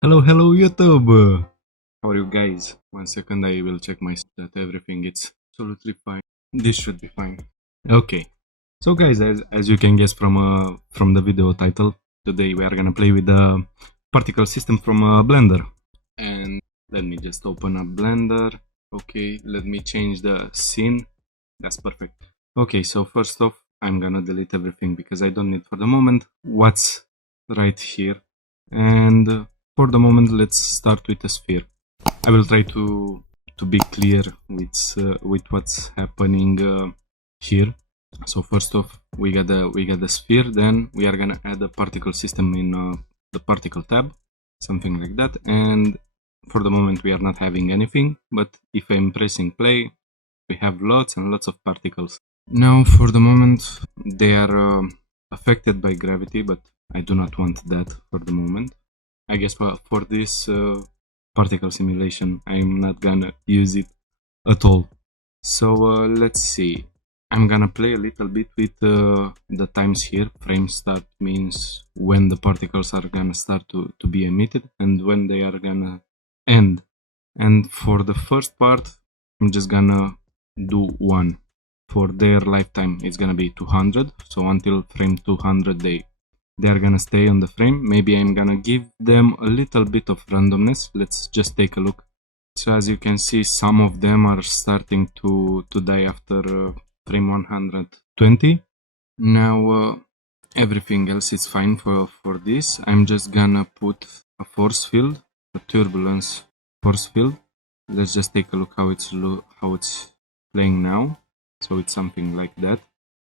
Hello YouTube! How are you guys? 1 second, I will check my that everything it's absolutely fine. This should be fine. Okay. So guys, as you can guess from the video title, today we are gonna play with the particle system from Blender. And let me just open up Blender. Okay, let me change the scene. That's perfect. Okay, so first off, I'm gonna delete everything because I don't need for the moment what's right here. And for the moment, let's start with a sphere. I will try to be clear with what's happening here. So first off, we got the sphere. Then we are gonna add a particle system in the particle tab, something like that. And for the moment, we are not having anything. But if I'm pressing play, we have lots and lots of particles. Now, for the moment, they are affected by gravity, but I do not want that for the moment. I guess for this particle simulation, I'm not gonna use it at all. So let's see. I'm gonna play a little bit with the times here. Frame start means when the particles are gonna start to be emitted and when they are gonna end. And for the first part, I'm just gonna do one. For their lifetime, it's gonna be 200. So until frame 200, they're gonna stay on the frame. Maybe I'm gonna give them a little bit of randomness. Let's just take a look. So as you can see, some of them are starting to die after frame 120. Now everything else is fine for this. I'm just gonna put a force field, a turbulence force field. Let's just take a look how it's playing now. So it's something like that.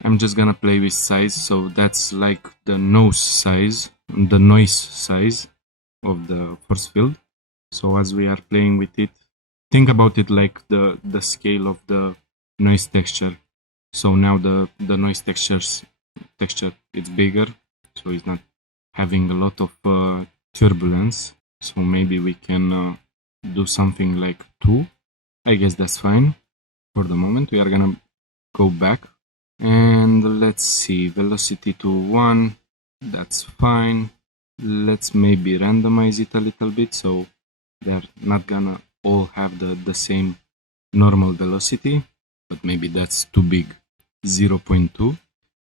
I'm just gonna play with size, so that's like the noise size of the force field. So as we are playing with it, think about it like the scale of the noise texture. So now the noise texture it's bigger, so it's not having a lot of turbulence. So maybe we can do something like 2. I guess that's fine. For the moment, we are gonna go back and let's see, velocity to 1, that's fine. Let's maybe randomize it a little bit so they're not gonna all have the same normal velocity, but maybe that's too big. 0.2.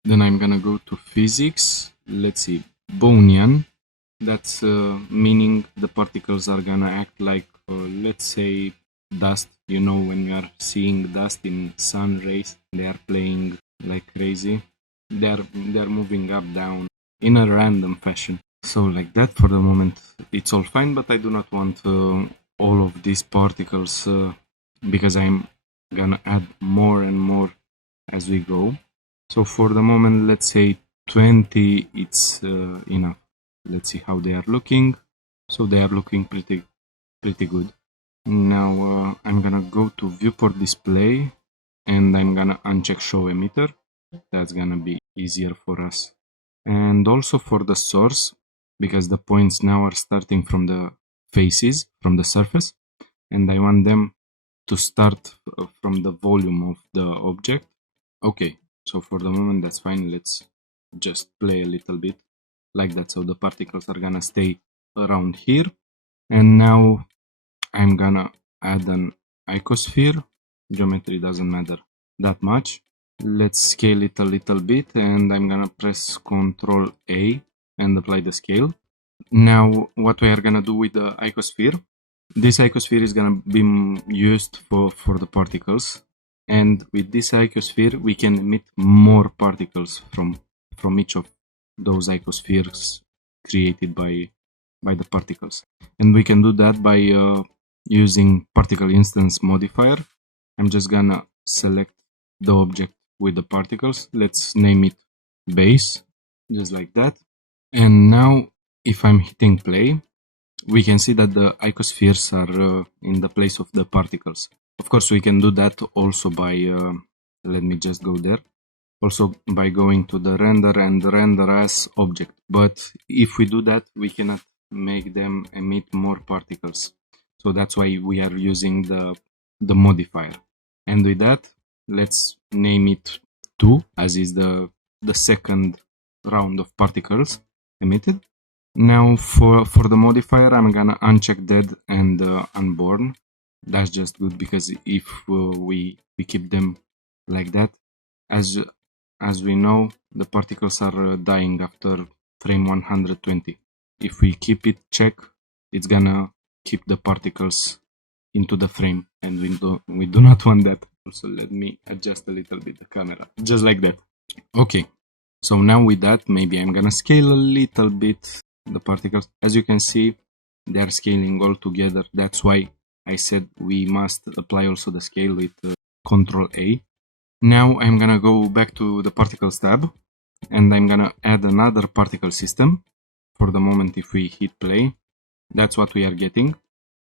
Then I'm gonna go to physics. Let's see, Boolean. That's meaning the particles are gonna act like, let's say, dust. You know, when we are seeing dust in sun rays, they are playing like crazy. They're moving up, down in a random fashion. So like that, for the moment, it's all fine. But I do not want all of these particles because I'm gonna add more and more as we go. So for the moment, let's say 20. It's enough. Let's see how they are looking. So they are looking pretty good. Now I'm gonna go to viewport display and I'm gonna uncheck show emitter. That's gonna be easier for us. And also for the source, because the points now are starting from the faces, from the surface, and I want them to start from the volume of the object. Okay, so for the moment that's fine. Let's just play a little bit like that. So the particles are gonna stay around here. And now I'm gonna add an icosphere. Geometry doesn't matter that much. Let's scale it a little bit and I'm gonna press Ctrl A and apply the scale. Now what we are gonna do with the icosphere, this icosphere is gonna be used for the particles, and with this icosphere we can emit more particles from each of those icospheres created by the particles, and we can do that by using particle instance modifier. I'm just gonna select the object with the particles. Let's name it base, just like that. And now if I'm hitting play, we can see that the icospheres are in the place of the particles. Of course, we can do that also by, let me just go there, also by going to the render and render as object. But if we do that, we cannot make them emit more particles. So that's why we are using the modifier. And with that, let's name it 2, as is the second round of particles emitted. Now for the modifier, I'm gonna uncheck dead and unborn. That's just good because if we keep them like that, as we know, the particles are dying after frame 120. If we keep it check, it's gonna keep the particles into the frame, and we do not want that. Also, let me adjust a little bit the camera, just like that. Okay, so now with that, maybe I'm gonna scale a little bit the particles. As you can see, they are scaling all together. That's why I said we must apply also the scale with Control A. Now I'm gonna go back to the particles tab, and I'm gonna add another particle system. For the moment, if we hit play, that's what we are getting.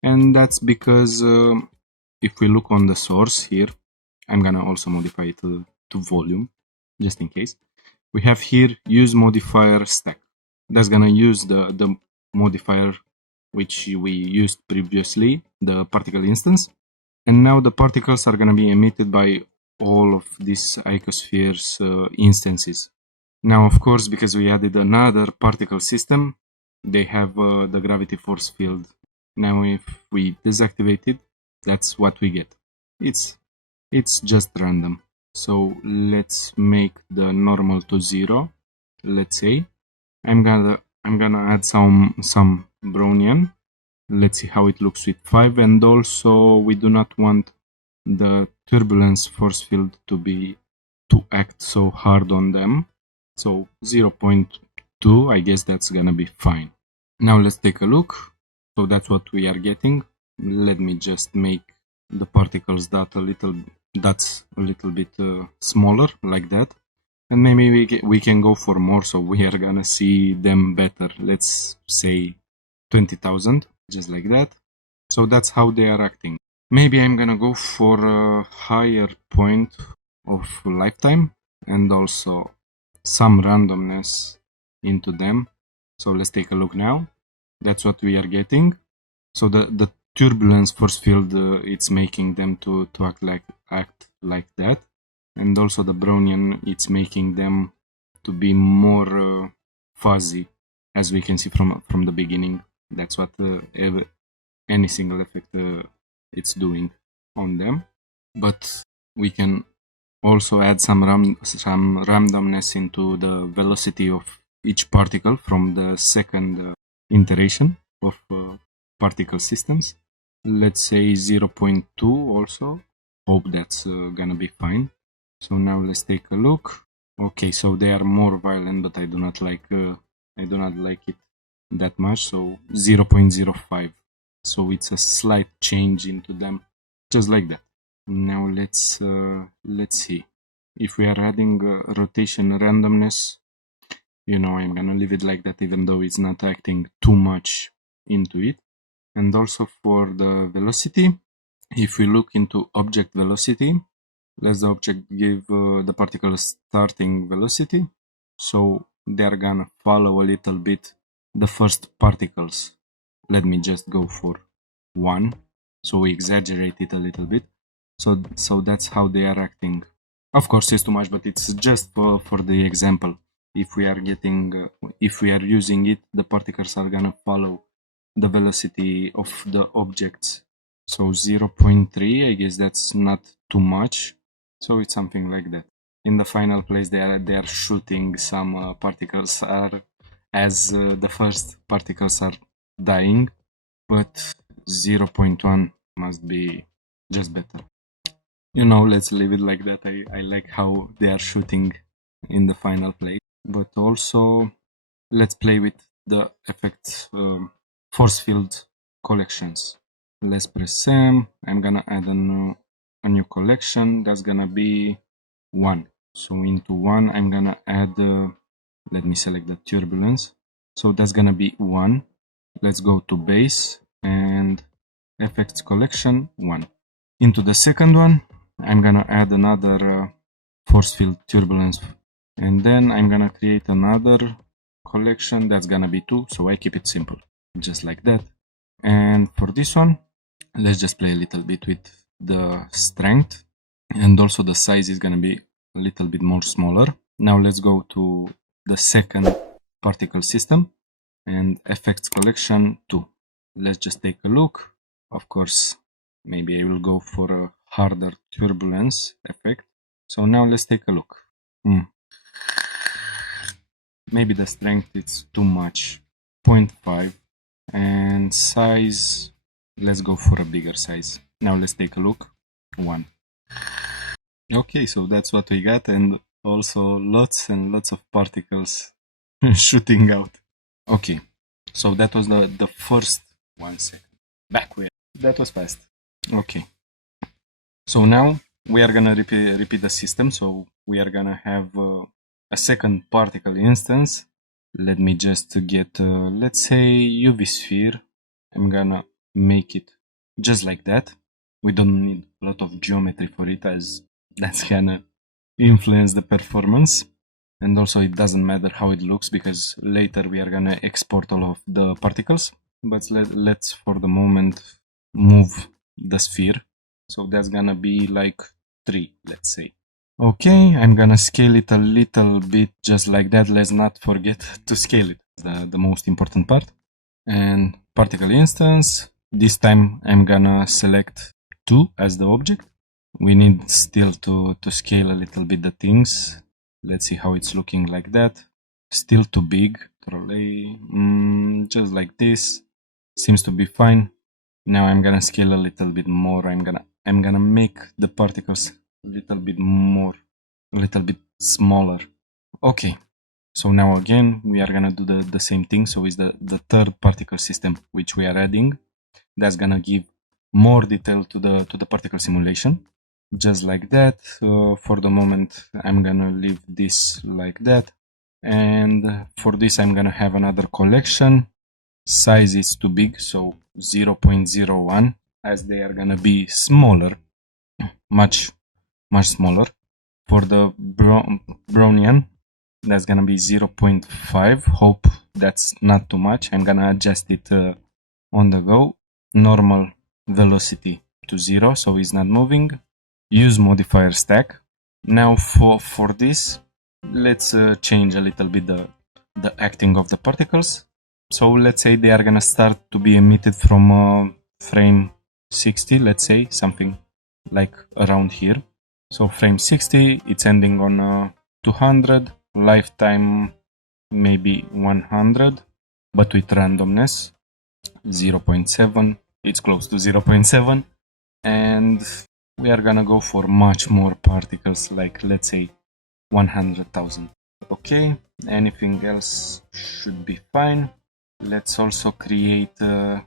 And that's because if we look on the source here, I'm gonna also modify it to volume, just in case. We have here use modifier stack. That's gonna use the modifier which we used previously, the particle instance. And now the particles are gonna be emitted by all of these icospheres instances. Now, of course, because we added another particle system, they have the gravity force field. Now, if we deactivate it, that's what we get. It's just random. So let's make the normal to 0. Let's say I'm gonna add some Brownian. Let's see how it looks with 5, and also we do not want the turbulence force field to act so hard on them. So 0.2, I guess that's gonna be fine. Now let's take a look. So that's what we are getting. Let me just make the particles that's a little bit smaller, like that. And maybe we can go for more, so we are gonna see them better. Let's say 20,000, just like that. So that's how they are acting. Maybe I'm gonna go for a higher point of lifetime and also some randomness into them. So let's take a look now. That's what we are getting. So the turbulence force field, it's making them to act like that. And also the Brownian, it's making them to be more fuzzy, as we can see from the beginning. That's what any single effect it's doing on them. But we can also add some randomness into the velocity of each particle from the second iteration of particle systems. Let's say 0.2 also. Hope that's gonna be fine. So now let's take a look. Okay, so they are more violent, but I do not like it that much. So 0.05. So it's a slight change into them, just like that. Now let's see. If we are adding rotation randomness, I'm gonna leave it like that, even though it's not acting too much into it. And also for the velocity, if we look into object velocity, let the object give the particle starting velocity. So they're gonna follow a little bit the first particles. Let me just go for 1. So we exaggerate it a little bit. So that's how they are acting. Of course, it's too much, but it's just for the example. If we are using it, the particles are gonna follow the velocity of the objects. So 0.3, I guess that's not too much. So it's something like that. In the final place, they are shooting some particles as the first particles are dying, but 0.1 must be just better. Let's leave it like that. I like how they are shooting in the final play. But also, let's play with the effect force field collections. Let's press M. I'm gonna add a new collection. That's gonna be 1. So into 1, I'm gonna add, let me select the turbulence. So that's gonna be 1. Let's go to base and effects collection 1. Into the second one, I'm gonna add another force field turbulence, and then I'm gonna create another collection that's gonna be 2. So I keep it simple, just like that. And for this one, let's just play a little bit with the strength, and also the size is gonna be a little bit more smaller. Now let's go to the second particle system. and effects collection 2. Let's just take a look. Of course, maybe I will go for a harder turbulence effect. So now let's take a look. Maybe the strength is too much, 0.5, and size, let's go for a bigger size. Now let's take a look, 1. Okay, so that's what we got, and also lots and lots of particles shooting out. Okay, so that was the first 1 second. Backward. That was fast. Okay. So now we are gonna repeat the system. So we are gonna have a second particle instance. Let me just get, let's say, UV sphere. I'm gonna make it just like that. We don't need a lot of geometry for it, as that's gonna influence the performance. And also it doesn't matter how it looks, because later we are gonna export all of the particles. But let's for the moment move the sphere. So that's gonna be like 3, let's say. Okay, I'm gonna scale it a little bit just like that. Let's not forget to scale it, the most important part. And particle instance, this time I'm gonna select 2 as the object. We need still to scale a little bit the things. Let's see how it's looking like that. Still too big. Just like this. Seems to be fine. Now I'm gonna scale a little bit more. I'm gonna make the particles a little bit more, a little bit smaller. Okay. So now again we are gonna do the same thing. So it's the third particle system which we are adding. That's gonna give more detail to the particle simulation. Just like that. For the moment I'm gonna leave this like that, and for this I'm gonna have another collection. Size is too big, so 0.01, as they are gonna be smaller, much smaller. For the Brownian, that's gonna be 0.5. Hope that's not too much. I'm gonna adjust it on the go. Normal velocity to 0, so it's not moving. Use modifier stack. Now for this, let's change a little bit the acting of the particles. So let's say they are gonna start to be emitted from frame 60, let's say, something like around here. So frame 60, it's ending on 200, lifetime maybe 100, but with randomness 0.7, it's close to 0.7, and we are gonna go for much more particles, like let's say 100,000. Okay, anything else should be fine. Let's also create the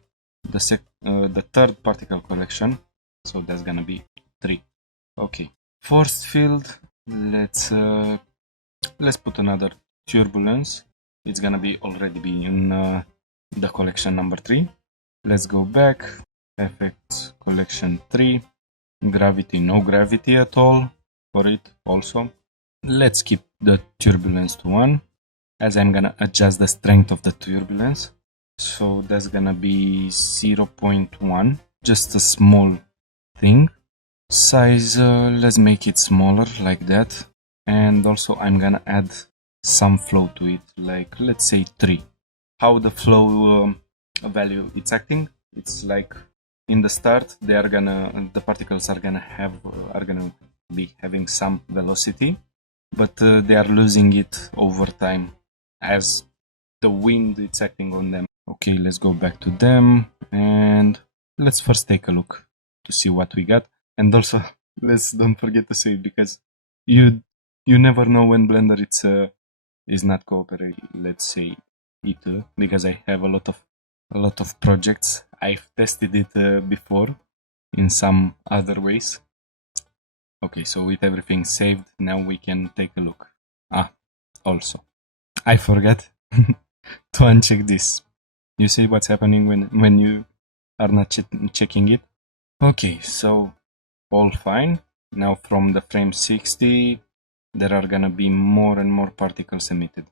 third particle collection. So that's gonna be 3. Okay, force field. Let's put another turbulence. It's gonna be already be in the collection number 3. Let's go back. Effects collection 3. Gravity, no gravity at all for it also. Let's keep the turbulence to 1, as I'm gonna adjust the strength of the turbulence. So that's gonna be 0.1, just a small thing. Size, let's make it smaller like that. And also I'm gonna add some flow to it, like let's say 3. How the flow value it's acting, it's like in the start the particles are gonna be having some velocity, but they are losing it over time as the wind is acting on them. Okay, let's go back to them, and let's first take a look to see what we got. And also, let's don't forget to save, because you never know when Blender is not cooperating. Let's say it, because I have a lot of projects. I've tested it before in some other ways. Okay, so with everything saved, now we can take a look. Also, I forgot to uncheck this. You see what's happening when you are not checking it? Okay, so all fine. Now from the frame 60, there are gonna be more and more particles emitted.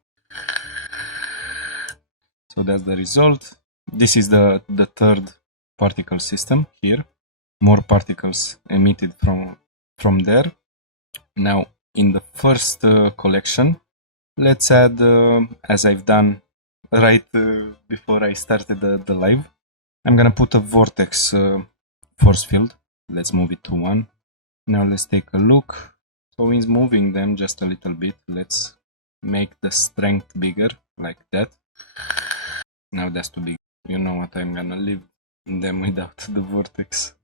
So that's the result. This is the third particle system here. More particles emitted from there. Now in the first collection, let's add, as I've done right before I started the live. I'm gonna put a vortex force field. Let's move it to 1. Now let's take a look. So he's moving them just a little bit. Let's make the strength bigger, like that. Now that's too big. You know what, I'm gonna leave them without the vortex.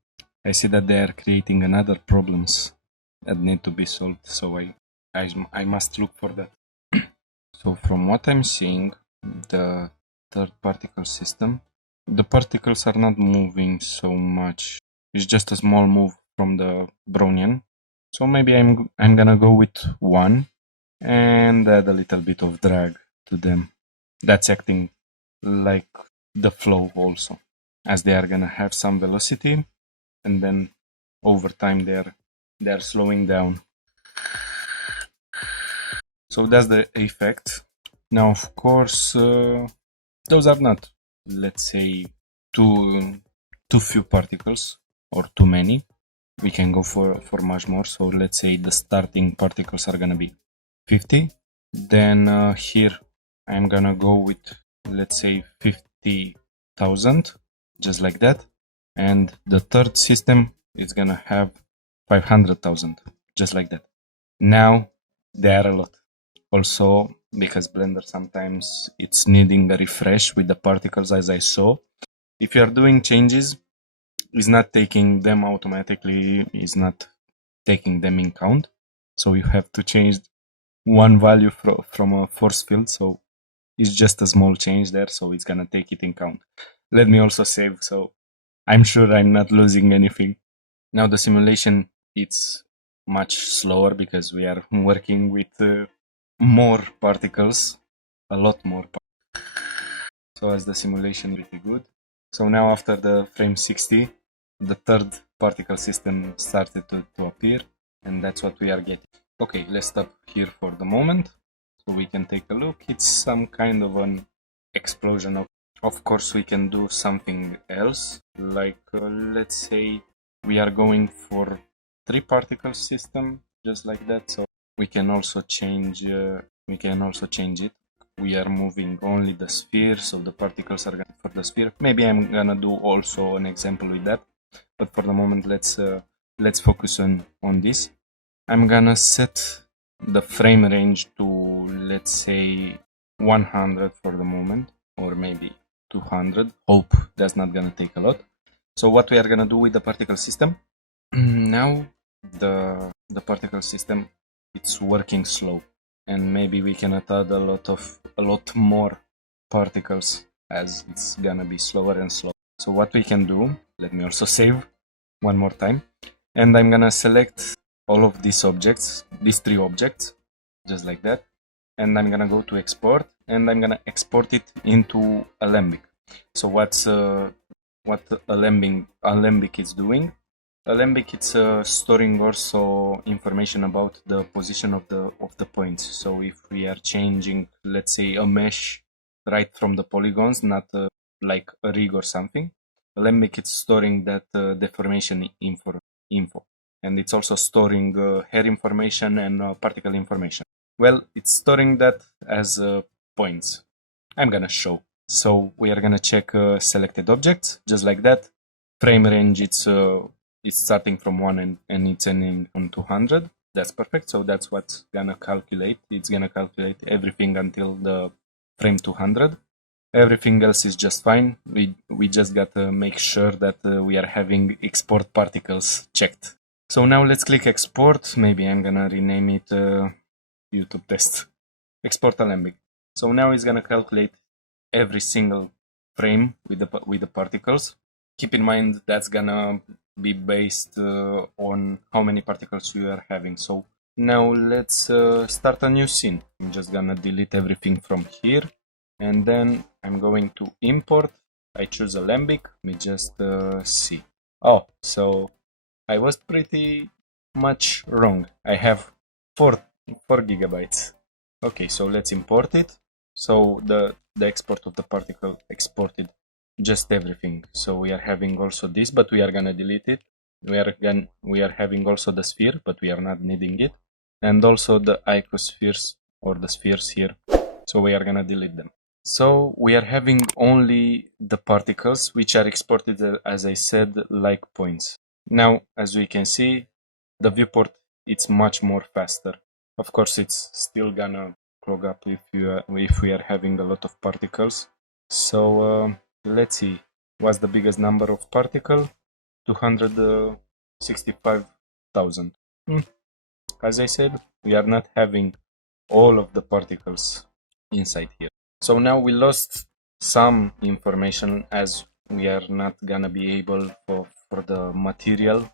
I see that they are creating another problems that need to be solved, so I must look for that. So from what I'm seeing, the third particle system, the particles are not moving so much. It's just a small move from the Brownian. So maybe I'm gonna go with 1 and add a little bit of drag to them. That's acting like the flow also, as they are gonna have some velocity, and then over time they're slowing down. So that's the effect. Now, of course, those are not, let's say, too few particles or too many. We can go for much more. So let's say the starting particles are gonna be 50. Then here I'm gonna go with, let's say, 50,000, just like that. And the third system is gonna have 500,000, just like that. Now they are a lot. Also, because Blender sometimes it's needing a refresh with the particles, as I saw. If you are doing changes, it's not taking them automatically, it's not taking them in count. So you have to change one value from a force field. So it's just a small change there, so it's gonna take it in count. Let me also save, so I'm sure I'm not losing anything. Now the simulation, it's much slower because we are working with more particles, a lot more. So as the simulation is pretty good. So now after the frame 60, the third particle system started to appear, and that's what we are getting. Okay, let's stop here for the moment, so we can take a look. It's some kind of an explosion. Of course, we can do something else, like let's say we are going for 3 particle system, just like that. So we can also change. It. We are moving only the sphere, so the particles are going for the sphere. Maybe I'm gonna do also an example with that, but for the moment, let's focus on this. I'm gonna set the frame range to, let's say, 100 for the moment, or maybe 200. Hope that's not gonna take a lot. So what we are gonna do with the particle system? Now the particle system, it's working slow, and maybe we can add a lot more particles as it's gonna be slower and slower. So what we can do, let me also save one more time, and I'm gonna select all of these objects, these 3 objects, just like that, and I'm gonna go to export, and I'm gonna export it into Alembic. So what Alembic is doing? Alembic, it's storing also information about the position of the points. So if we are changing, let's say, a mesh right from the polygons, not like a rig or something, Alembic, it's storing that deformation info, and it's also storing hair information and particle information. Well, it's storing that as points. I'm gonna show. So we are gonna check selected objects, just like that. Frame range, it's starting from 1 and it's ending on 200. That's perfect. So that's what's gonna calculate. It's gonna calculate everything until the frame 200. Everything else is just fine. We just gotta make sure that we are having export particles checked. So now let's click export. Maybe I'm gonna rename it YouTube test. Export Alembic. So now it's gonna calculate every single frame with the particles. Keep in mind that's gonna be based on how many particles you are having. So now let's start a new scene. I'm just gonna delete everything from here, and then I'm going to import. I choose Alembic. Let me just see. Oh, so I was pretty much wrong. I have 4 gigabytes. Okay, so let's import it. So the export of the particle exported just everything. So we are having also this, but we are gonna delete it. We are having also the sphere, but we are not needing it, and also the icospheres or the spheres here. So we are gonna delete them. So we are having only the particles which are exported, as I said, like points. Now, as we can see, the viewport, it's much more faster. Of course, it's still gonna clog up if we are having a lot of particles. So let's see, what's the biggest number of particle? 265,000. As I said, we are not having all of the particles inside here. So now we lost some information, as we are not gonna be able for the material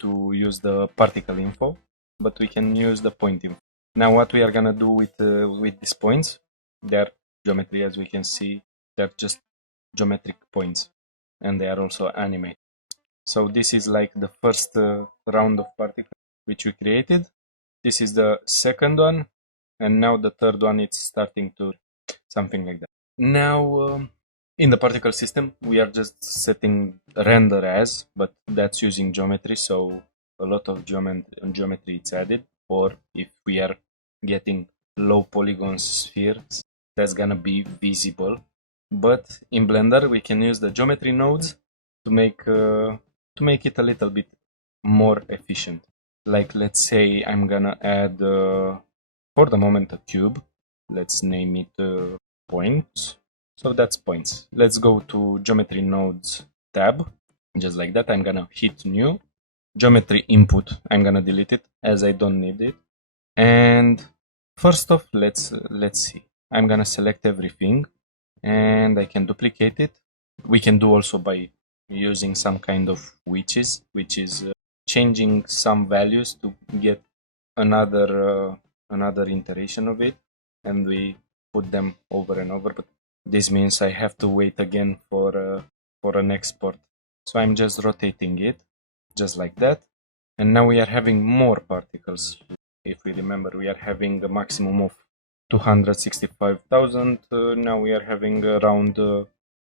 to use the particle info, but we can use the point info. Now what we are gonna do with these points, they're geometry, as we can see, they're just geometric points, and they are also animated. So this is like the first round of particles which we created. This is the second one, and now the third one, it's starting to something like that. Now in the particle system, we are just setting render as, but that's using geometry, so a lot of geometry is added. Or if we are getting low polygon spheres, that's gonna be visible. But in Blender, we can use the geometry nodes to make it a little bit more efficient. Like, let's say I'm gonna add for the moment a cube. Let's name it points. So that's points. Let's go to geometry nodes tab. Just like that, I'm gonna hit new. Geometry input, I'm gonna delete it as I don't need it. And first off, let's see. I'm gonna select everything and I can duplicate it. We can do also by using some kind of witches, which is changing some values to get another iteration of it, and we put them over and over. But this means I have to wait again for an export. So I'm just rotating it just like that, and now we are having more particles. If we remember, we are having a maximum of 265,000. Now we are having around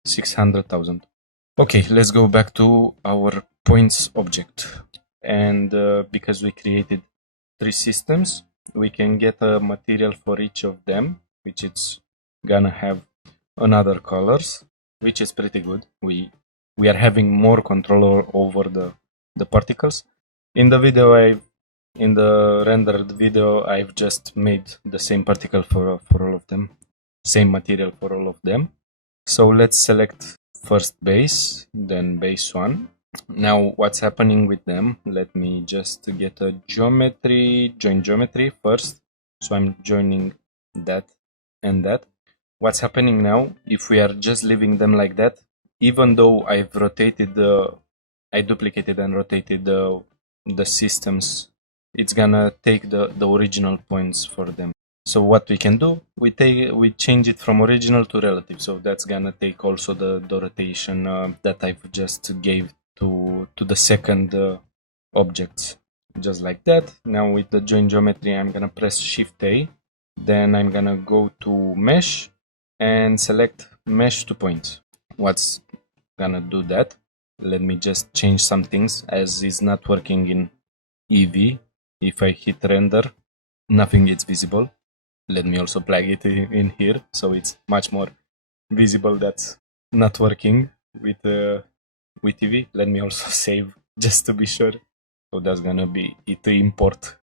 600,000. Okay, let's go back to our points object. And because we created 3 systems, we can get a material for each of them, which it's gonna have another colors, which is pretty good. We are having more control over the particles. In the rendered video, I've just made the same particle for all of them, same material for all of them. So let's select first base, then base 1. Now what's happening with them, let me just get a geometry, join geometry first. So I'm joining that and that. What's happening now, if we are just leaving them like that, even though I've rotated I duplicated and rotated the systems, it's gonna take the original points for them. So what we can do, we change it from original to relative. So that's gonna take also the rotation that I've just gave to the second objects, just like that. Now with the join geometry, I'm gonna press Shift A, then I'm gonna go to mesh and select mesh to points. What's gonna do that? Let me just change some things, as it's not working in EV. If I hit render, nothing is visible. Let me also plug it in here, so it's much more visible that's not working with EV. Let me also save just to be sure. So that's gonna be it import,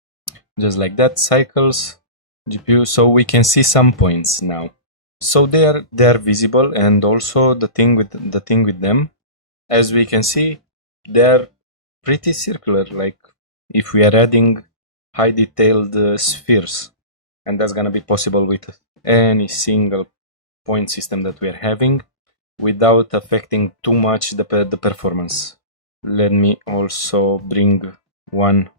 just like that. Cycles, GPU. So we can see some points now. So they are visible, and also the thing with them, as we can see, they're pretty circular. Like if we are adding high detailed spheres, and that's gonna be possible with any single point system that we are having, without affecting too much the performance. Let me also bring one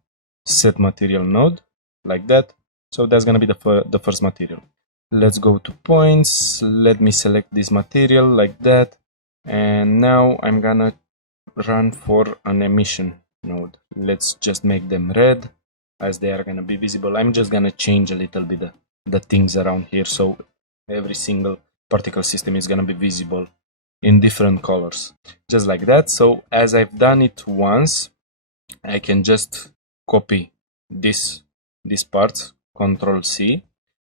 set material node like that. So that's gonna be the first material. Let's go to points. Let me select this material like that, and now I'm gonna run for an emission node. Let's just make them red, as they are gonna be visible. I'm just gonna change a little bit the things around here, so every single particle system is gonna be visible in different colors, just like that. So as I've done it once, I can just copy this part, Control C,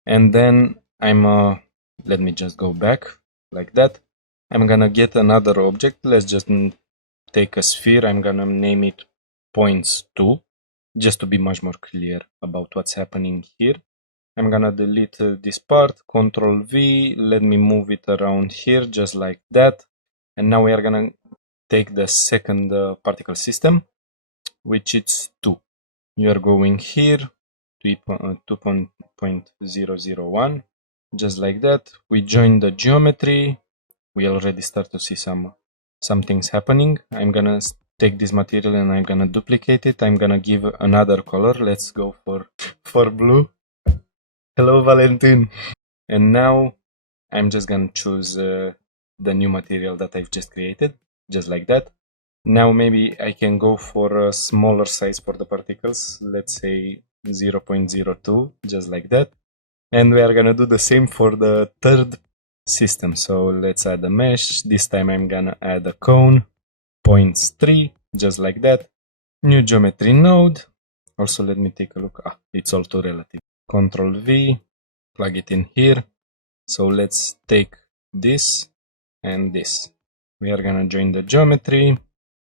and then I'm Let me just go back like that. I'm gonna get another object. Let's just take a sphere. I'm gonna name it points 2, just to be much more clear about what's happening here. I'm gonna delete this part, Control V, let me move it around here just like that. And now we are gonna take the second particle system, which is 2. You are going here, 2.001, just like that. We join the geometry. We already start to see some things happening. I'm gonna take this material and I'm gonna duplicate it. I'm gonna give another color. Let's go for blue. Hello, Valentin. And now I'm just gonna choose the new material that I've just created, just like that. Now maybe I can go for a smaller size for the particles, let's say 0.02, just like that. And we are gonna do the same for the third system. So let's add a mesh. This time I'm gonna add a cone, points 3, just like that. New geometry node. Also let me take a look. It's all too relative. Control V, plug it in here. So let's take this and this. We are gonna join the geometry.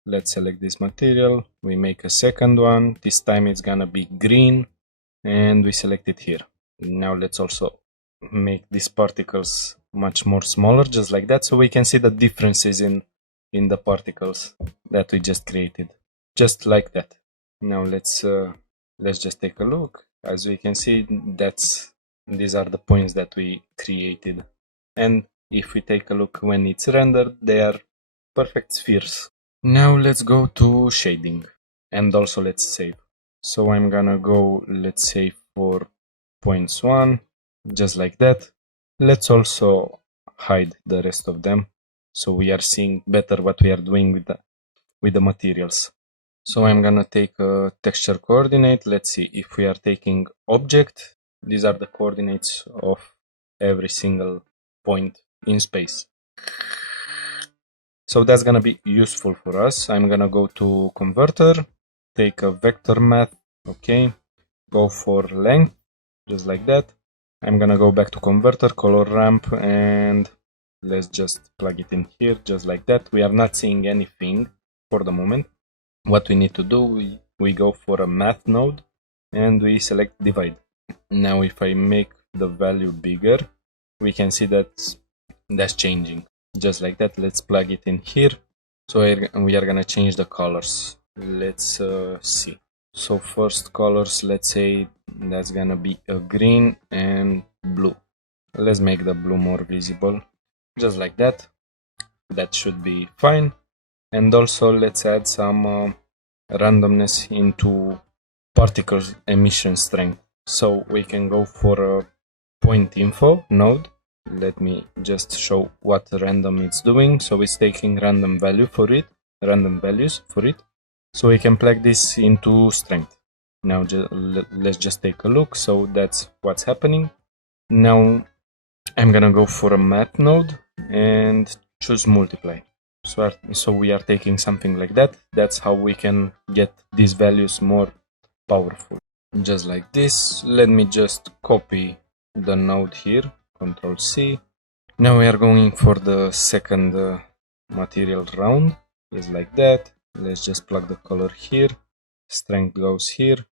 Let's select this material. We make a second one. This time it's gonna be green and we select it here. Now let's also make these particles much more smaller, just like that, so we can see the differences in the particles that we just created, just like that. Now let's just take a look. As we can see, these are the points that we created, and if we take a look when it's rendered, they are perfect spheres. Now let's go to shading and also let's save. So I'm gonna go, let's say, for points 1, just like that. Let's also hide the rest of them so we are seeing better what we are doing with the materials. So I'm gonna take a texture coordinate. Let's see, if we are taking object, these are the coordinates of every single point in space. So that's gonna be useful for us. I'm gonna go to converter, take a vector math, okay, go for length, just like that. I'm gonna go back to converter, color ramp, and let's just plug it in here, just like that. We are not seeing anything for the moment. What we need to do, we go for a math node and we select divide. Now if I make the value bigger, we can see that's changing, just like that. Let's plug it in here. So we are gonna change the colors. Let's see. So first colors, let's say that's gonna be a green and blue. Let's make the blue more visible, just like that. That should be fine. And also let's add some randomness into particles emission strength. So we can go for a point info node. Let me just show what random it's doing. So it's taking random values for it. So we can plug this into strength. Now let's just take a look. So that's what's happening. Now I'm gonna go for a math node and choose multiply. So we are taking something like that. That's how we can get these values more powerful. Just like this. Let me just copy the node here. Control C. Now we are going for the second material round. Just like that. Let's just plug the color here. Strength goes here.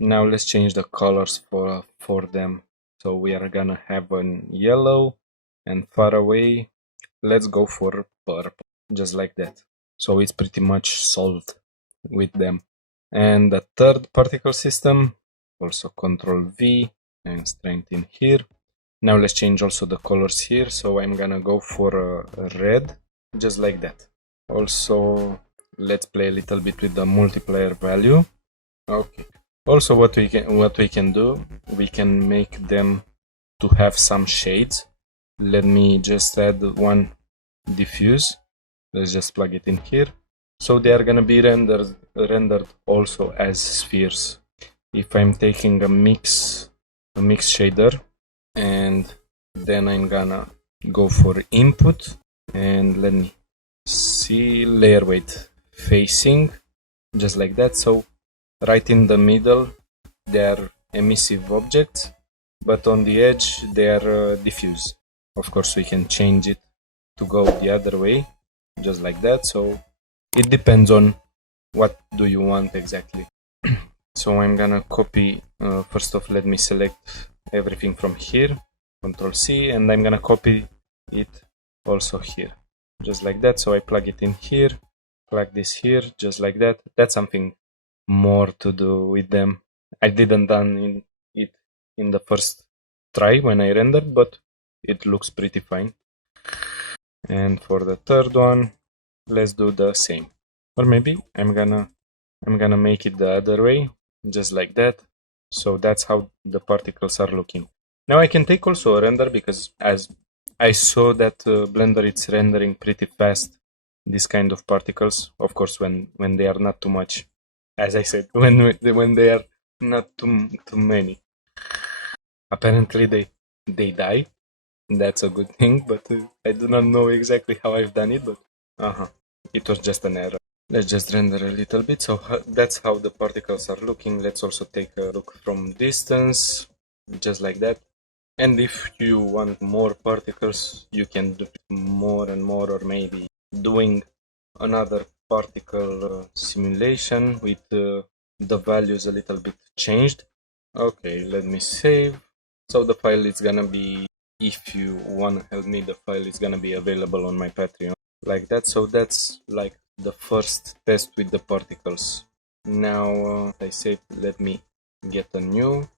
Now let's change the colors for them. So we are gonna have a yellow, and far away, let's go for purple, just like that. So it's pretty much solved with them. And the third particle system, also Control V and strength in here. Now let's change also the colors here. So I'm gonna go for a red, just like that. Also, let's play a little bit with the multiplier value. Okay. Also, what we can do, we can make them to have some shades. Let me just add one diffuse. Let's just plug it in here. So they are gonna be rendered also as spheres. If I'm taking a mix shader, and then I'm gonna go for input, and let me see layer weight facing, just like that. So right in the middle they are emissive objects, but on the edge they are diffuse. Of course, we can change it to go the other way, just like that. So it depends on what do you want exactly. So I'm gonna copy, first off, let me select everything from here, Control C, and I'm gonna copy it also here, just like that. So I plug it in here, plug this here, just like that. That's something more to do with them. I didn't done it in the first try when I rendered, but it looks pretty fine. And for the third one, let's do the same. Or maybe I'm gonna make it the other way, just like that. So that's how the particles are looking. Now I can take also a render, because as I saw that Blender it's rendering pretty fast this kind of particles. Of course, when they are not too much, as I said, when they are not too many. Apparently they die. That's a good thing, but I do not know exactly how I've done it. But it was just an error. Let's just render a little bit. So that's how the particles are looking. Let's also take a look from distance, just like that. And if you want more particles, you can do more and more, or maybe doing another particle simulation with the values a little bit changed. Okay, let me save. So the file is gonna be, if you wanna help me, the file is gonna be available on my Patreon, like that. So that's like the first test with the particles. Now I said, let me get a new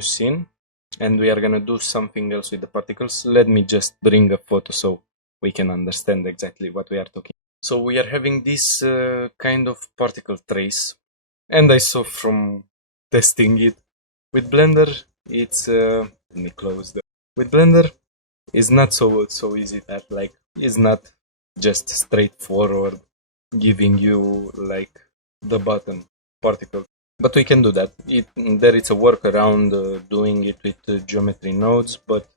scene, and we are gonna do something else with the particles. Let me just bring a photo so we can understand exactly what we are talking. So we are having this kind of particle trace, and I saw from testing it with Blender, it's let me close the. With Blender, it's not so easy. That like it's not just straightforward giving you like the button particle, but we can do that. There is a workaround doing it with geometry nodes, but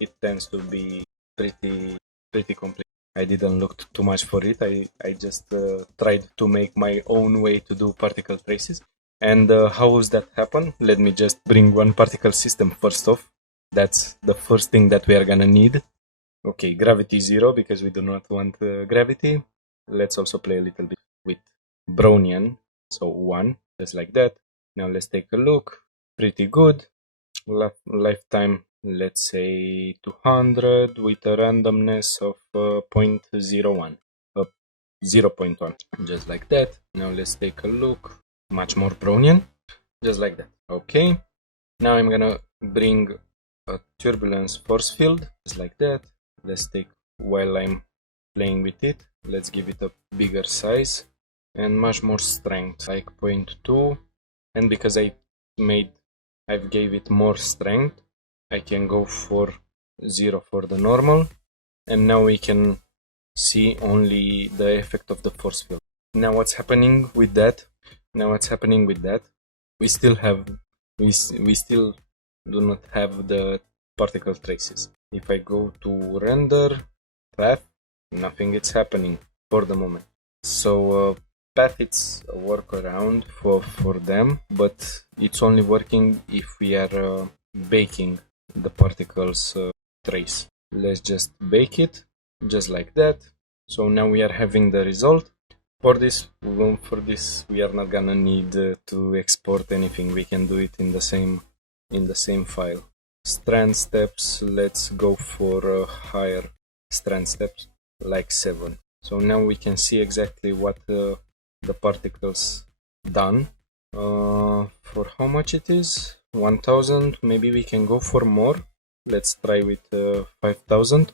it tends to be pretty complicated. I didn't look too much for it. I just tried to make my own way to do particle traces. And how does that happen? Let me just bring one particle system first off. That's the first thing that we are gonna need. Okay, gravity 0, because we do not want gravity. Let's also play a little bit with Brownian. So 1, just like that. Now let's take a look. Pretty good. Lifetime, let's say 200 with a randomness of 0.01. 0.1, just like that. Now let's take a look. Much more Brownian, just like that. Okay. Now I'm gonna bring a turbulence force field, just like that. Let's take, while I'm playing with it, let's give it a bigger size and much more strength, like 0.2. And because I gave it more strength, I can go for 0 for the normal, and now we can see only the effect of the force field. Now what's happening with that? We still do not have the particle traces. If I go to render path, nothing is happening for the moment. So path, it's a workaround for them, but it's only working if we are baking the particles trace. Let's just bake it, just like that. So now we are having the result. For this we are not gonna need to export anything. We can do it in the same file. Strand steps, let's go for higher strand steps, like 7. So now we can see exactly what the particles done. For how much it is? 1000. Maybe we can go for more. Let's try with 5000.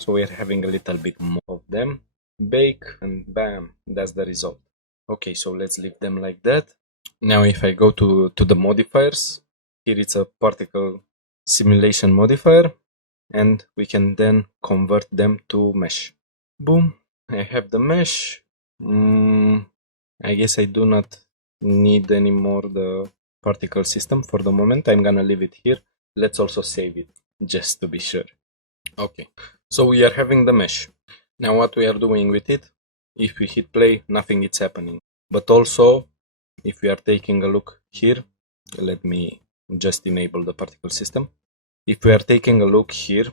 So we are having a little bit more of them. Bake, and bam, that's the result. Okay, so let's leave them like that. Now if I go to the modifiers, here it's a particle simulation modifier, and we can then convert them to mesh. Boom, I have the mesh. I guess I do not need anymore the particle system for the moment. I'm gonna leave it here. Let's also save it, just to be sure. Okay, so we are having the mesh. Now what we are doing with it, if we hit play, nothing is happening. But also, if we are taking a look here, let me just enable the particle system. If we are taking a look here,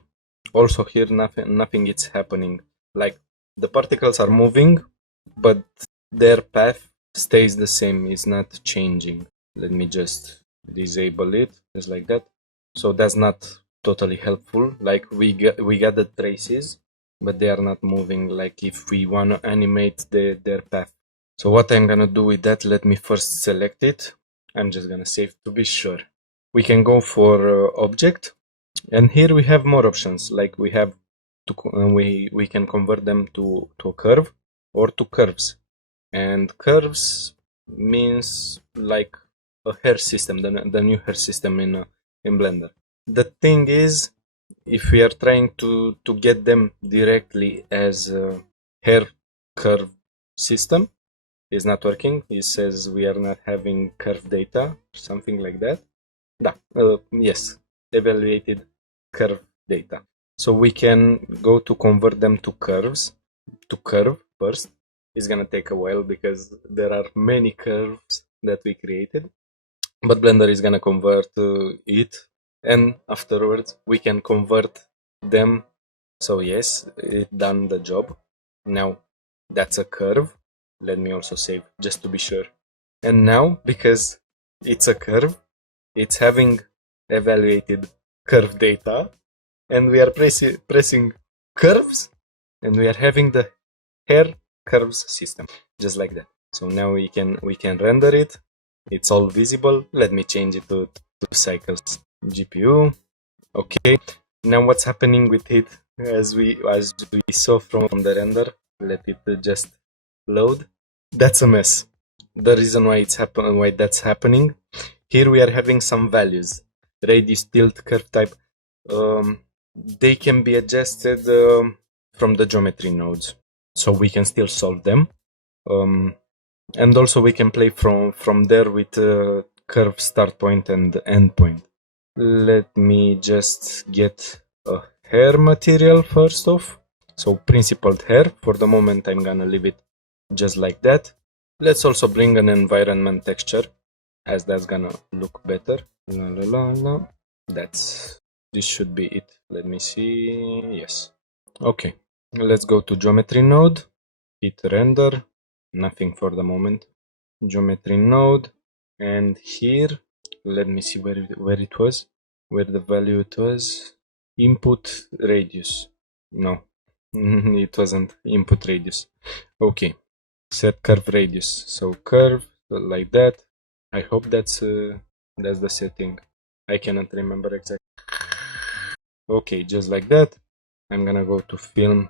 Also here nothing is happening. Like the particles are moving, but their path stays the same, it's not changing. Let me just disable it, just like that. So that's not totally helpful. Like we got the traces, but they are not moving like if we want to animate their path. So what I'm gonna do with that, let me first select it. I'm just gonna save to be sure. We can go for object, and here we have more options. Like we have to we can convert them to a curve or to curves. And curves means like a hair system, the new hair system in Blender. The thing is, if we are trying to get them directly as a hair curve system, is not working. It says we are not having curve data or something like that. Yes, evaluated curve data. So we can go to convert them to curves, to curve first. It's gonna take a while because there are many curves that we created, but Blender is gonna convert it, and afterwards we can convert them. So yes, it done the job. Now that's a curve. Let me also save just to be sure. And now, because it's a curve, it's having evaluated curve data, and we are pressing curves, and we are having the hair curves system, just like that. So now we can render it. It's all visible. Let me change it to cycles GPU. Okay. Now what's happening with it, as we saw from the render, let it just load. That's a mess. The reason why that's happening, here we are having some values: radius, tilt, curve type. They can be adjusted from the geometry nodes, so we can still solve them. And also we can play from there with curve start point and end point. Let me just get a hair material first off. So principled hair. For the moment I'm gonna leave it just like that. Let's also bring an environment texture, as that's gonna look better. La la la la. This should be it. Let me see. Yes. Okay. Let's go to geometry node. Hit render. Nothing for the moment. Geometry node. And here, let me see where it was. Where the value it was. Input radius. No. It wasn't input radius. Okay. Set curve radius. So curve like that. I hope that's the setting. I cannot remember exactly. Okay, just like that. I'm gonna go to film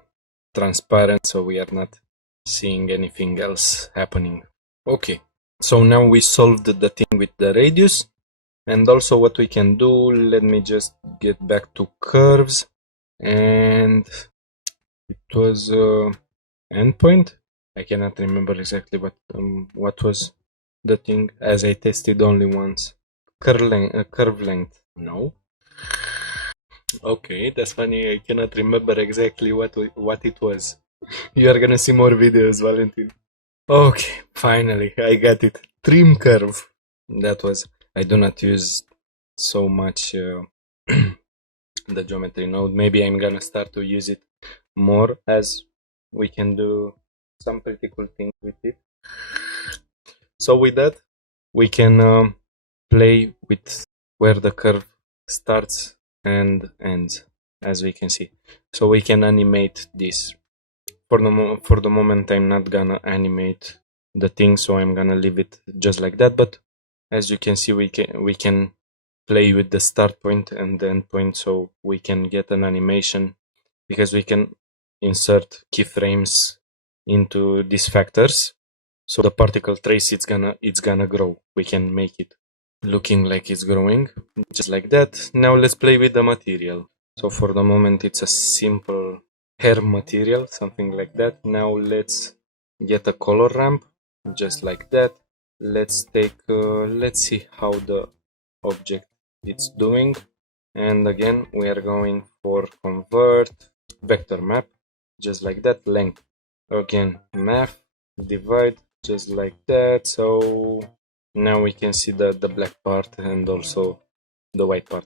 transparent, so we are not seeing anything else happening. Okay, so now we solved the thing with the radius. And also what we can do, let me just get back to curves, and it was endpoint. I cannot remember exactly what was the thing, as I tested only once. Curve length, no. Okay, that's funny. I cannot remember exactly what it was. You are gonna see more videos, Valentin. Okay, finally, I got it. Trim curve. That was. I do not use so much the geometry node. Maybe I'm gonna start to use it more, as we can do some pretty cool things with it. So with that, we can play with where the curve starts and ends, as we can see. So we can animate this. For the moment, I'm not gonna animate the thing, so I'm gonna leave it just like that. But as you can see, we can play with the start point and the end point, so we can get an animation, because we can insert keyframes into these factors. So the particle trace, it's gonna grow. We can make it looking like it's growing, just like that. Now let's play with the material. So for the moment, it's a simple hair material, something like that. Now let's get a color ramp, just like that. Let's see how the object it's doing. And again, we are going for convert vector map, just like that. Length, again, math, divide, just like that. So now we can see the black part and also the white part.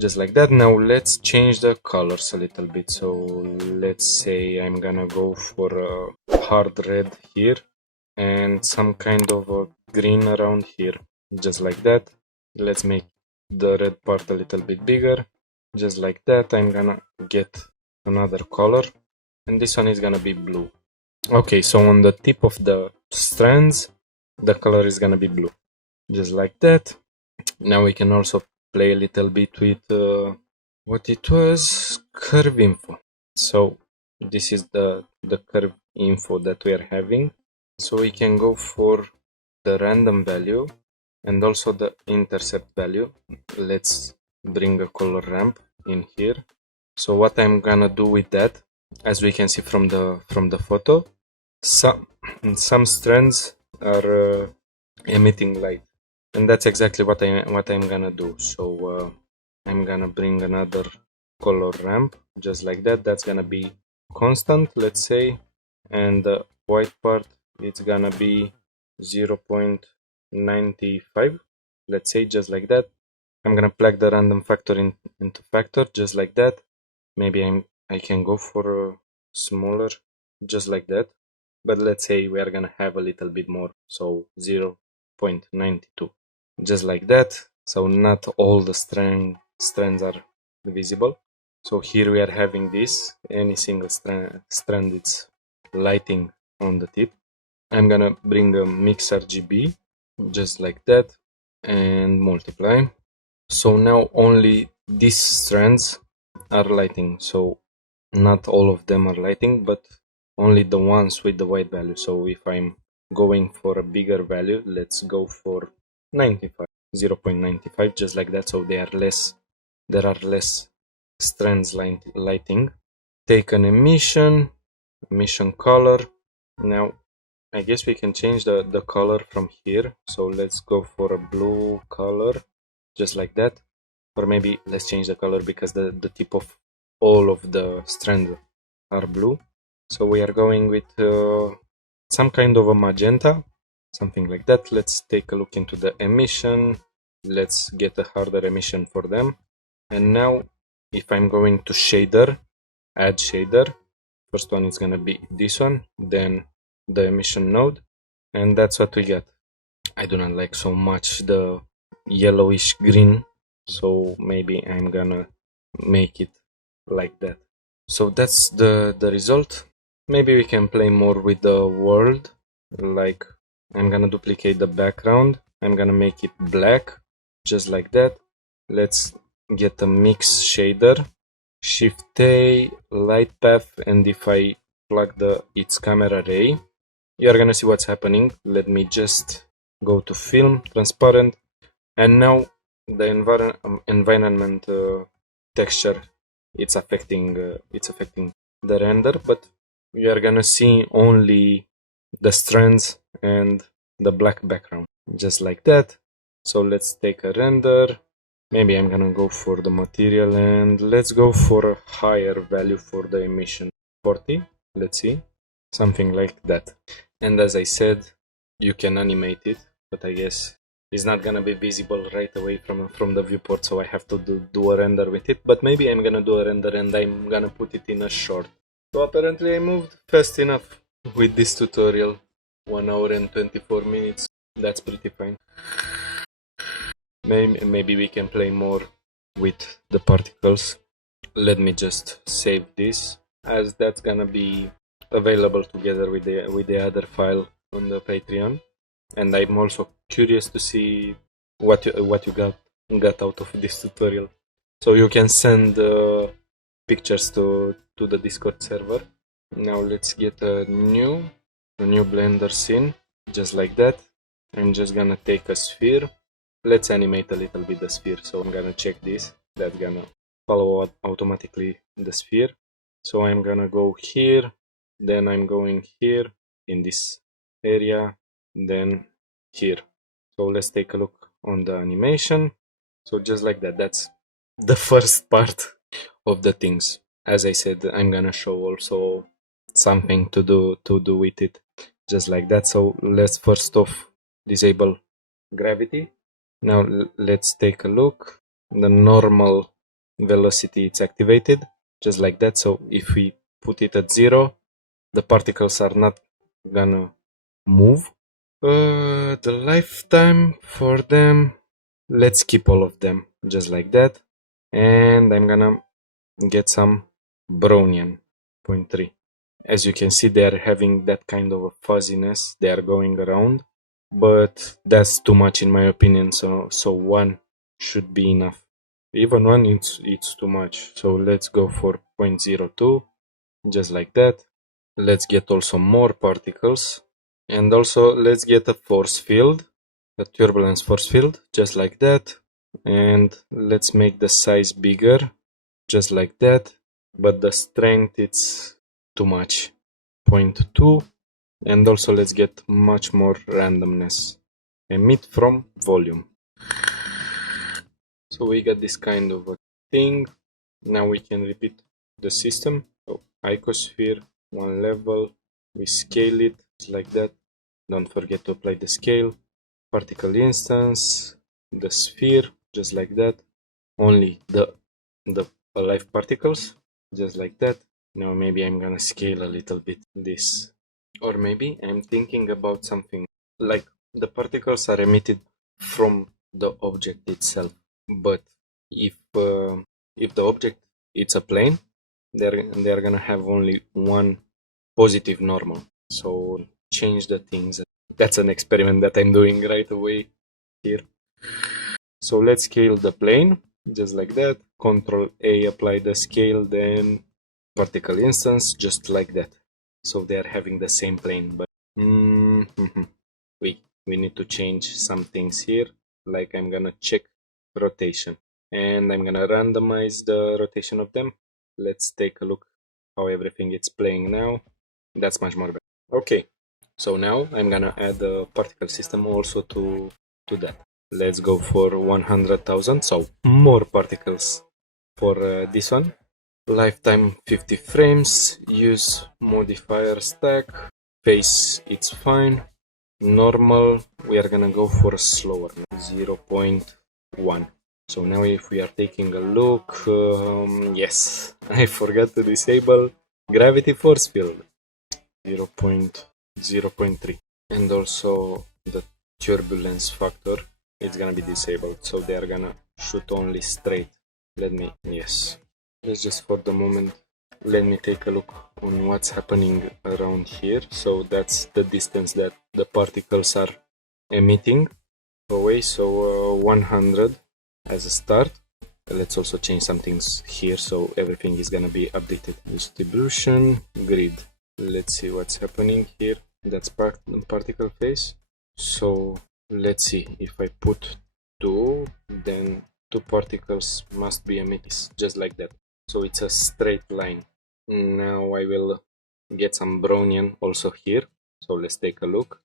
just like that. Now let's change the colors a little bit. So let's say I'm gonna go for a hard red here and some kind of a green around here, just like that. Let's make the red part a little bit bigger, just like that. I'm gonna get another color, and this one is gonna be blue. Okay, so on the tip of the strands, the color is gonna be blue, just like that. Now we can also play a little bit with what it was, curve info. So this is the curve info that we are having. So we can go for the random value and also the intercept value. Let's bring a color ramp in here. So what I'm gonna do with that, as we can see from the photo, some strands are emitting light, and that's exactly what I'm gonna do. So I'm gonna bring another color ramp just like that. That's gonna be constant, let's say, and the white part, it's gonna be 0.95, let's say, just like that. I'm gonna plug the random factor into factor just like that. Maybe I can go for a smaller, just like that, but let's say we are gonna have a little bit more, so 0.92, just like that. So not all the strands are visible. So here we are having this, any single strand it's lighting on the tip. I'm gonna bring a mix RGB just like that and multiply. So now only these strands are lighting, so not all of them are lighting, but only the ones with the white value. So if I'm going for a bigger value, let's go for 95, 0.95, just like that. So there are less strands lighting. Take an emission color. Now I guess we can change the color from here. So let's go for a blue color, just like that. Or maybe let's change the color because the tip of all of the strands are blue. So we are going with some kind of a magenta, something like that. Let's take a look into the emission. Let's get a harder emission for them. And now if I'm going to shader, add shader, first one is gonna be this one, then the emission node, and that's what we get. I do not like so much the yellowish green, so maybe I'm gonna make it like that. So that's the result. Maybe we can play more with the world, like I'm gonna duplicate the background, I'm gonna make it black, just like that. Let's get a mix shader, Shift A, light path, and if I plug its camera ray, you're gonna see what's happening. Let me just go to film, transparent, and now the environment texture, it's affecting the render, but you are gonna see only the strands and the black background, just like that. So let's take a render. Maybe I'm gonna go for the material and let's go for a higher value for the emission, 40. Let's see, something like that. And as I said, you can animate it, but I guess it's not gonna be visible right away from the viewport, so I have to do a render with it. But maybe I'm gonna do a render and I'm gonna put it in a short. So apparently I moved fast enough with this tutorial. 1 hour and 24 minutes. That's pretty fine. Maybe we can play more with the particles. Let me just save this, as that's gonna be available together with the other file on the Patreon. And I'm also curious to see what you got out of this tutorial. So you can send pictures to the Discord server. Now let's get a new Blender scene, just like that. I'm just gonna take a sphere. Let's animate a little bit the sphere. So I'm gonna check this. That's gonna follow automatically the sphere. So I'm gonna go here, then I'm going here in this area, then here. So let's take a look on the animation. So just like that, that's the first part of the things. As I said, I'm gonna show also something to do with it, just like that. So let's first off disable gravity. Now let's take a look. The normal velocity it's activated, just like that. So if we put it at 0, the particles are not gonna move. The lifetime for them, let's keep all of them just like that. And I'm gonna get some Brownian 0.3. As you can see, they are having that kind of a fuzziness. They are going around, but that's too much in my opinion. So one should be enough. Even one, it's too much. So let's go for 0.02, just like that. Let's get also more particles, and also let's get a force field, a turbulence force field, just like that. And let's make the size bigger, just like that, but the strength it's too much, 0.2. And also let's get much more randomness, emit from volume. So we got this kind of a thing. Now we can repeat the system. So icosphere, one level, we scale it like that. Don't forget to apply the scale. Particle instance, the sphere, just like that. Only the alive particles, just like that. Now maybe I'm gonna scale a little bit this. Or maybe I'm thinking about something like the particles are emitted from the object itself. But if the object it's a plane, they're gonna have only one positive normal. So change the things. That's an experiment that I'm doing right away here. So let's scale the plane just like that. Control A, apply the scale, then particle instance, just like that. So they are having the same plane, but we need to change some things here. Like I'm gonna check rotation, and I'm gonna randomize the rotation of them. Let's take a look how everything is playing now. That's much more better. Okay, so now I'm gonna add the particle system also to that. Let's go for 100,000, so more particles for this one. Lifetime 50 frames, use modifier stack, pace it's fine, normal, we are gonna go for slower, 0.1. So now if we are taking a look, yes, I forgot to disable gravity force field, 0.3, and also the turbulence factor, it's gonna be disabled, so they are gonna shoot only straight. Yes, let's just for the moment, let me take a look on what's happening around here. So that's the distance that the particles are emitting away, so 100 as a start. Let's also change some things here, so everything is gonna be updated. Distribution, grid. Let's see what's happening here. That's particle phase. So let's see, if I put 2, then 2 particles must be emitted, just like that. So it's a straight line. Now I will get some Brownian also here. So let's take a look.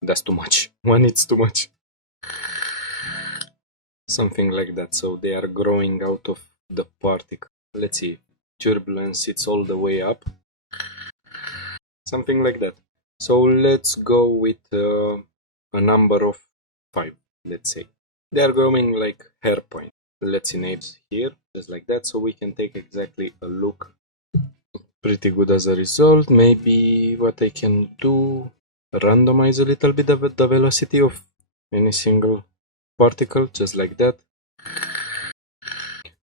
That's too much. One, it's too much. Something like that. So they are growing out of the particle. Let's see. Turbulence, it's all the way up. Something like that. So let's go with a number of 5, let's say. They are growing like hair point. Let's enable here, just like that, so we can take exactly a look. Pretty good as a result. Maybe what I can do, randomize a little bit of the velocity of any single particle, just like that.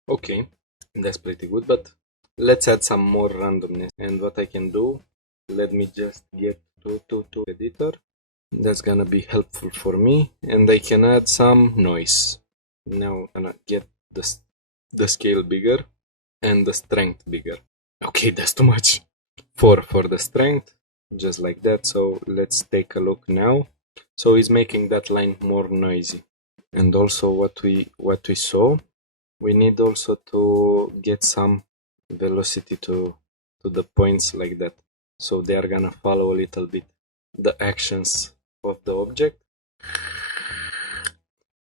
Okay, that's pretty good, but let's add some more randomness. And what I can do, let me just get to editor. That's gonna be helpful for me, and I can add some noise. Now I'm gonna get the scale bigger and the strength bigger. Okay, that's too much. 4 for the strength, just like that. So let's take a look now. So it's making that line more noisy. And also what we saw, we need also to get some velocity to the points like that. So they are gonna follow a little bit the actions of the object.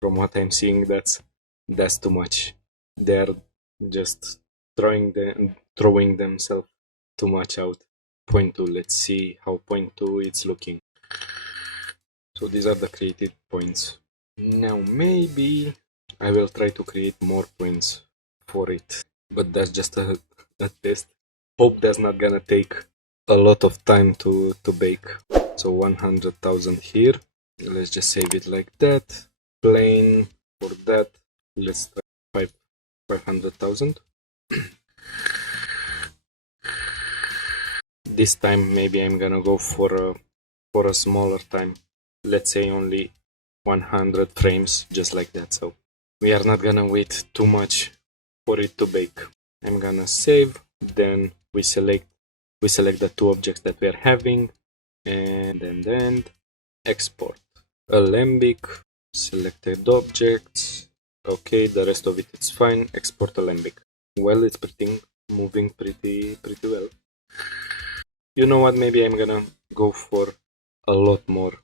From what I'm seeing, that's too much. They're just throwing themselves too much out. 0.2, let's see how 0.2 it's looking. So these are the created points. Now maybe I will try to create more points for it. But that's just a test. Hope that's not gonna take a lot of time to bake. So 100,000 here. Let's just save it like that. Plain for that. Let's try 500,000. This time maybe I'm gonna go for a smaller time. Let's say only 100 frames, just like that. So we are not gonna wait too much for it to bake. I'm gonna save, then we select the two objects that we are having, and then export. Alembic, selected objects. Okay, the rest of it is fine. Export Alembic. Well, it's moving pretty well. You know what? Maybe I'm gonna go for a lot more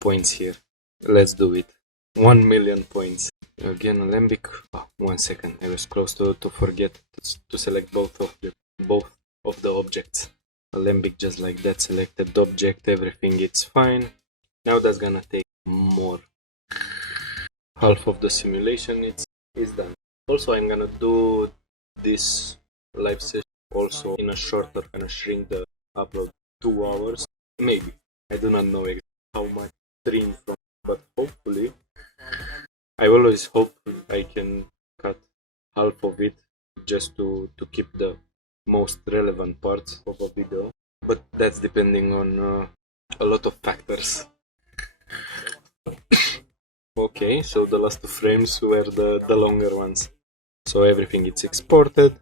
points here. Let's do it. 1 million points. Again, Alembic. Oh, 1 second. I was close to forget to select both of the objects. Alembic, just like that. Selected object. Everything it's fine. Now that's gonna take more. Half of the simulation is done. Also, I'm gonna do this live session also in a shorter, gonna shrink the upload 2 hours. Maybe. I do not know exactly how much stream from, but hopefully I always hope I can cut half of it just to keep the most relevant parts of a video, but that's depending on a lot of factors. Okay, so the last 2 frames were the longer ones. So everything is exported.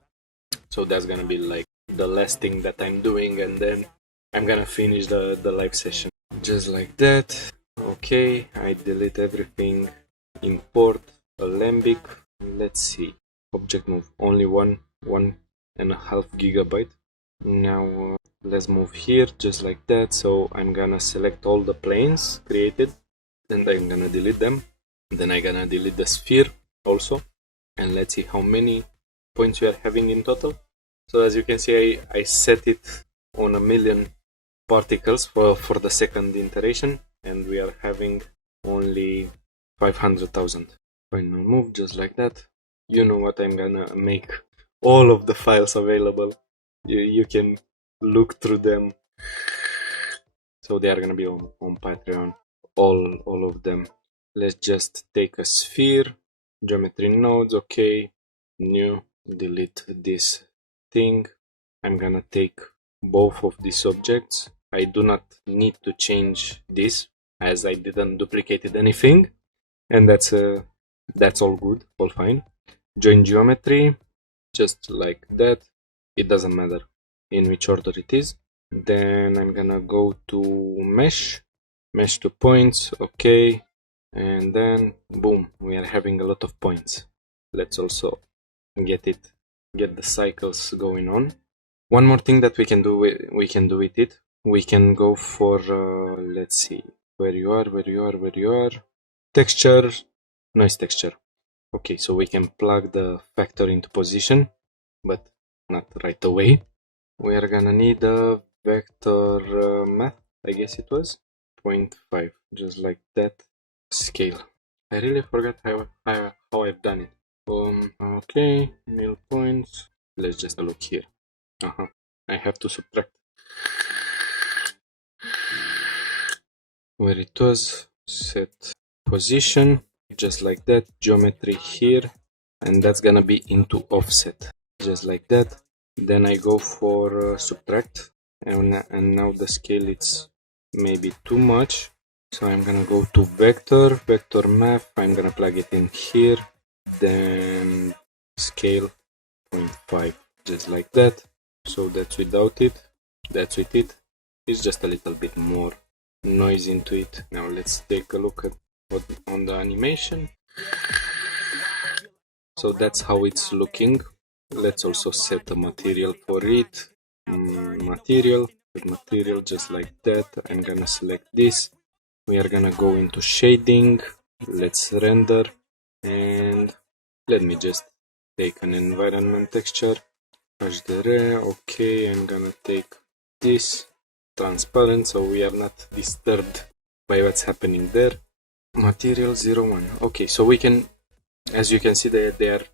So that's gonna be like the last thing that I'm doing, and then I'm gonna finish the live session. Just like that. Okay, I delete everything. Import Alembic. Let's see. Object move only 1.5 gigabyte. Now let's move here just like that. So I'm gonna select all the planes created, and I'm gonna delete them. Then I'm gonna delete the sphere also, and let's see how many points we are having in total. So as you can see, I set it on 1 million particles for the second iteration, and we are having only 500,000. Final move just like that. You know what? I'm gonna make all of the files available. You can look through them. So they are gonna be on Patreon, all of them. Let's just take a sphere, geometry nodes. Okay, new, delete this thing. I'm gonna take both of these objects. I do not need to change this as I didn't duplicate anything, and that's all good, all fine. Join geometry, just like that. It doesn't matter in which order it is. Then I'm gonna go to mesh to points. Okay, and then boom, we are having a lot of points. Let's also get the cycles going on. One more thing that we can do with it, we can go for let's see, where you are, texture, noise texture. Okay, so we can plug the factor into position, but not right away. We are gonna need a vector math, I guess it was 0.5, just like that. Scale. I really forgot how I've done it. Okay, nil points. Let's just look here. I have to subtract where it was. Set position, just like that. Geometry here, and that's gonna be into offset, just like that. Then I go for subtract, and now the scale it's maybe too much, so I'm gonna go to vector math. I'm gonna plug it in here, then scale 0.5, just like that. So that's without it. That's with it. It's just a little bit more noise into it. Now let's take a look at on the animation. So that's how it's looking. Let's also set a material for it. Material, just like that. I'm gonna select this. We are gonna go into shading. Let's render, and let me just take an environment texture. HDR. Okay, I'm gonna take this transparent, so we are not disturbed by what's happening there. Material 01. Okay, so we can, as you can see, there are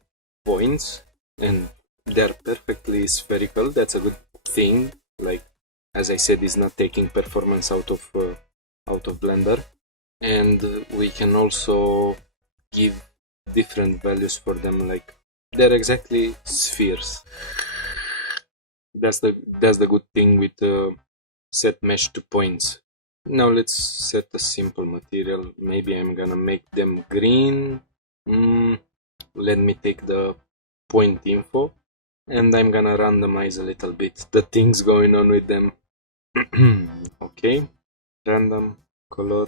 points. and they're perfectly spherical. That's a good thing. Like, as I said, it's not taking performance out of Blender, and we can also give different values for them. Like, they're exactly spheres. That's the good thing with set mesh to points. Now let's set a simple material. Maybe I'm gonna make them green. Let me take the point info, and I'm gonna randomize a little bit the things going on with them. Okay, random color.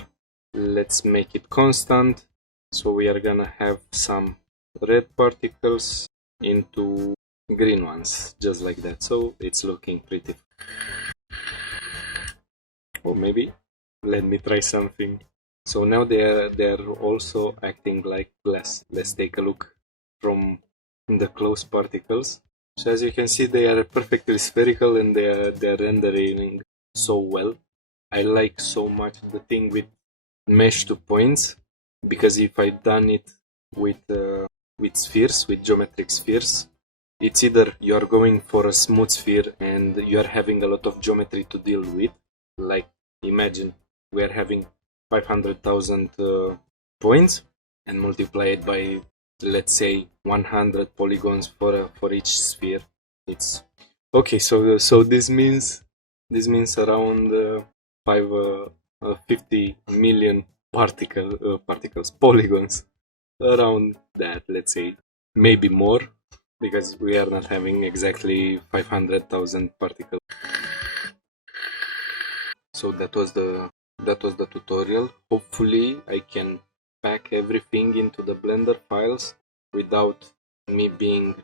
Let's make it constant. So we are gonna have some red particles into green ones, just like that. So it's looking pretty. Or maybe let me try something. So now they're also acting like glass. Let's take a look from the close particles. So as you can see, they are perfectly spherical and they're rendering so well. I like so much the thing with mesh to points, because if I done it with spheres, with geometric spheres, it's either you're going for a smooth sphere and you're having a lot of geometry to deal with. Like, imagine we're having 500,000 points and multiply it by, let's say, 100 polygons for each sphere. It's okay. So this means around 50 million particles, polygons, around that. Let's say maybe more, because we are not having exactly 500,000 particles. So that was the tutorial. Hopefully I can pack everything into the Blender files without me being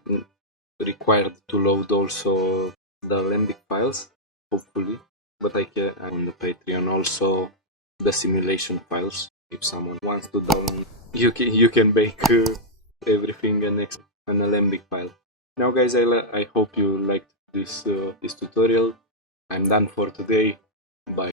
required to load also the Alembic files, hopefully. But I can on the Patreon also the simulation files. If someone wants to download, you can bake everything and an Alembic file. Now guys, I hope you liked this tutorial. I'm done for today. Bye.